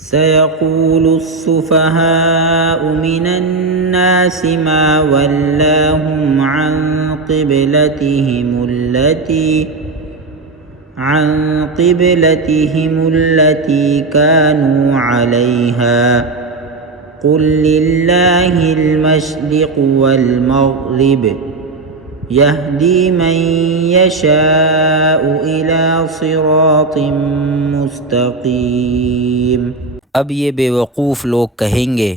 सयक़ूलु अस्सुफ़हाउ मिनन्नासि मा वल्लाहुम अन क़िबलतिहिमुल्लती कानू अलैहा क़ुल लिल्लाहिल मशरिक़ु वल मग़रिब यहदी मन यशाउ इला सिरातिम मुस्तक़ीम। अब ये बेवकूफ़ लोग कहेंगे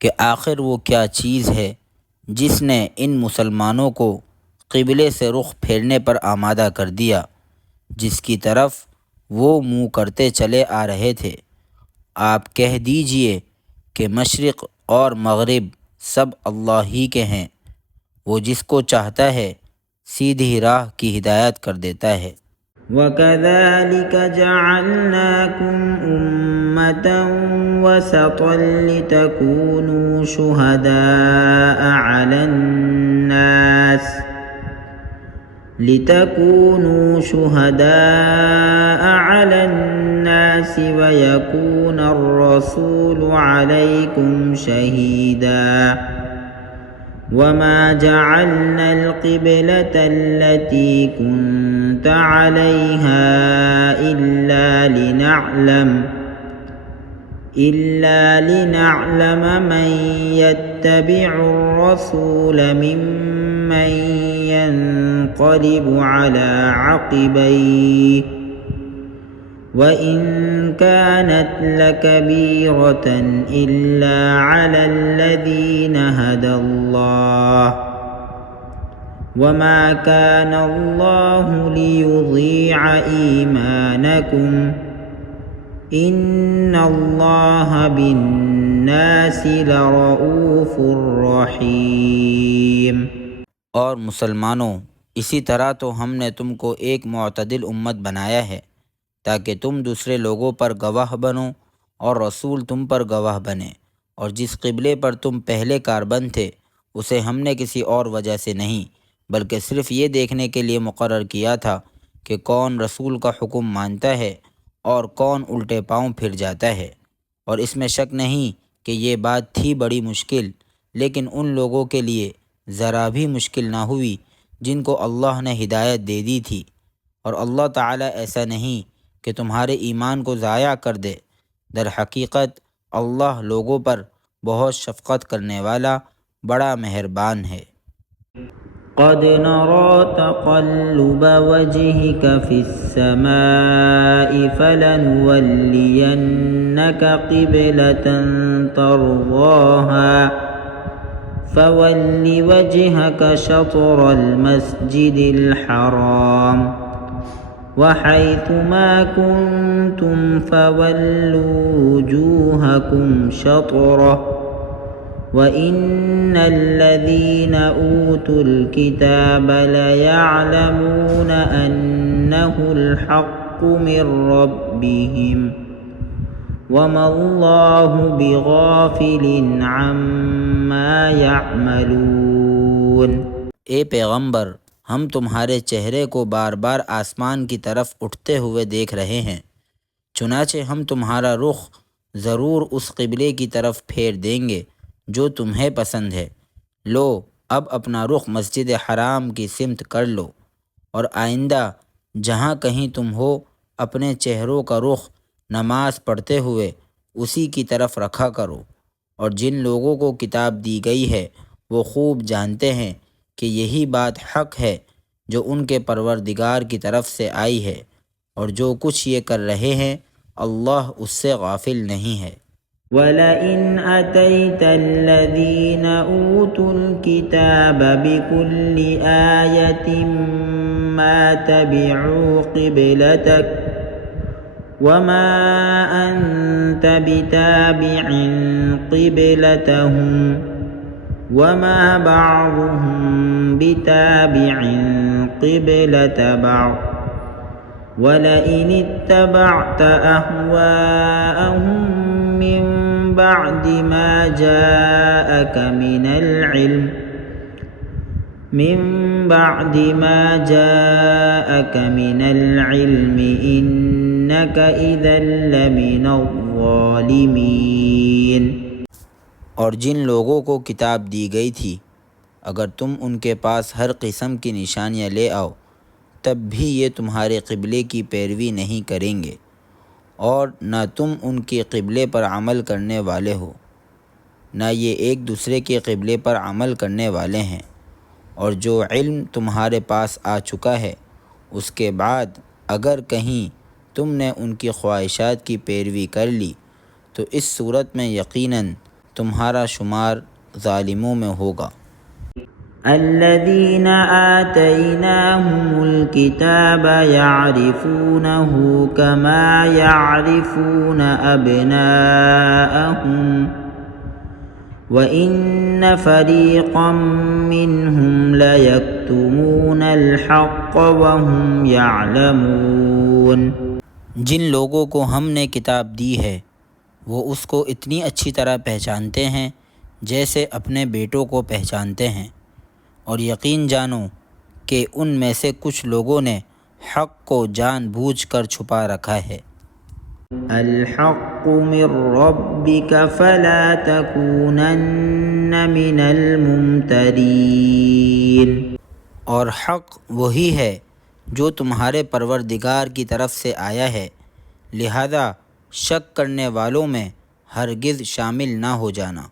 कि आखिर वो क्या चीज़ है जिसने इन मुसलमानों को क़िबले से रुख फेरने पर आमादा कर दिया, जिसकी तरफ वो मुँह करते चले आ रहे थे। आप कह दीजिए कि मशरिक़ और मग़रिब सब अल्लाह ही के हैं, वो जिसको चाहता है सीधी राह की हिदायत कर देता है। वकज़ालिक जअलनाकुम उम्मतन वसतन लितकूनू शुहदाअ अलन्नास वयकूना अर्रसूलु अलैकुम शहीदा वमा जअलना अलक़िबलता अल्लती कुन्त अलैहा इल्ला लिनअलम मन यत्तबिउ अर्रसूल मिम्मन यन्क़लिबु अला अक़बैहि वइन कानत लकबीरतन इल्ला अलल्लज़ीन हदल्लाह वमा काना अल्लाहु लियुज़ीअ ईमानकुम इन्नल्लाहा बिन्नासि लरऊफ़ुर रहीम। और मुसलमानों, इसी तरह तो हमने तुमको एक मुअतदिल उम्मत बनाया है ताकि तुम दूसरे लोगों पर गवाह बनो और रसूल तुम पर गवाह बने। और जिस क़िबले पर तुम पहले कारबंद थे उसे हमने किसी और वजह से नहीं बल्कि सिर्फ़ ये देखने के लिए मुक़र्रर किया था कि कौन रसूल का हुक्म मानता है और कौन उल्टे पाँव फिर जाता है। और इसमें शक नहीं कि ये बात थी बड़ी मुश्किल, लेकिन उन लोगों के लिए ज़रा भी मुश्किल ना हुई जिनको अल्लाह ने हिदायत दे दी थी। और अल्लाह ताला ऐसा नहीं कि तुम्हारे ईमान को ज़ाया कर दे। दर हकीकत अल्लाह लोगों पर बहुत शफ़क़त करने वाला बड़ा मेहरबान है। क़द नरा तक़ल्लुब वजहिक फ़िस्समाइ फ़लनुवल्लियन्नक क़िबलतन तर्ज़ाहा फ़वल्लि वजहक शत्रल मस्जिदिल हराम वहैथुमा कुन्तुम फ़वल्लू वुजूहकुम शत्रह वइन्नल्लज़ीन ऊतुल किताब लयअलमून अन्नहुल हक़्क़ु मिर रब्बिहिम वमल्लाहु बिगाफिलिन अम्मा यअमलून। ए पैगम्बर, हम तुम्हारे चेहरे को बार बार आसमान की तरफ उठते हुए देख रहे हैं, चुनाचे हम तुम्हारा रुख ज़रूर उस क़िबले की तरफ फेर देंगे जो तुम्हें पसंद है। लो, अब अपना रुख मस्जिद हराम की सिमत कर लो और आइंदा जहाँ कहीं तुम हो अपने चेहरों का रुख नमाज पढ़ते हुए उसी की तरफ रखा करो। और जिन लोगों को किताब दी गई है वो खूब जानते हैं कि यही बात हक़ है जो उनके परवरदिगार की तरफ से आई है, और जो कुछ ये कर रहे हैं अल्लाह उससे गाफिल नहीं है। वलइन अतैतल्लज़ीन ऊतुल किताब बिकुल्लि आयतिन मा तबिउ क़िबलतक वमा अंत बिताबिइन क़िबलतहुम वमा बअदुहुम बिताबिइन क़िबलत बअद वलइन इत्तबअत अहवाअहुम मिन बअदि मा जाअक मिनल इल्म इन्नक इज़न लमिनज़्ज़ालिमीन। और जिन लोगों को किताब दी गई थी, अगर तुम उनके पास हर किस्म की निशानियाँ ले आओ, तब भी ये तुम्हारे क़िबले की पैरवी नहीं करेंगे, और न तुम उनके क़िबले पर अमल करने वाले हो, न ये एक दूसरे के क़िबले पर अमल करने वाले हैं। और जो इल्म तुम्हारे पास आ चुका है, उसके बाद अगर कहीं तुमने उनकी ख्वाहिशात की पैरवी कर ली, तो इस सूरत में यकीनन तुम्हारा शुमार ज़ालिमों में होगा। अल्लज़ीना आतैनाहुमुल किताब यअरिफूनहु कमा यअरिफून अबनाअहुम व इन्न फ़रीक़म मिनहुम लयक्तुमूनल हक़्क़ व हुम यअलमून। जिन लोगों को हमने किताब दी है, वो उसको इतनी अच्छी तरह पहचानते हैं जैसे अपने बेटों को पहचानते हैं, और यकीन जानो कि उनमें से कुछ लोगों ने हक़ को जानबूझकर छुपा रखा है। अल हक़्क़ु मिर रब्बिक फला तकूनन्न मिनल मुमतरीन। और हक़ वही है जो तुम्हारे परवरदिगार की तरफ से आया है, लिहाजा शक करने वालों में हरगिज़ शामिल ना हो जाना।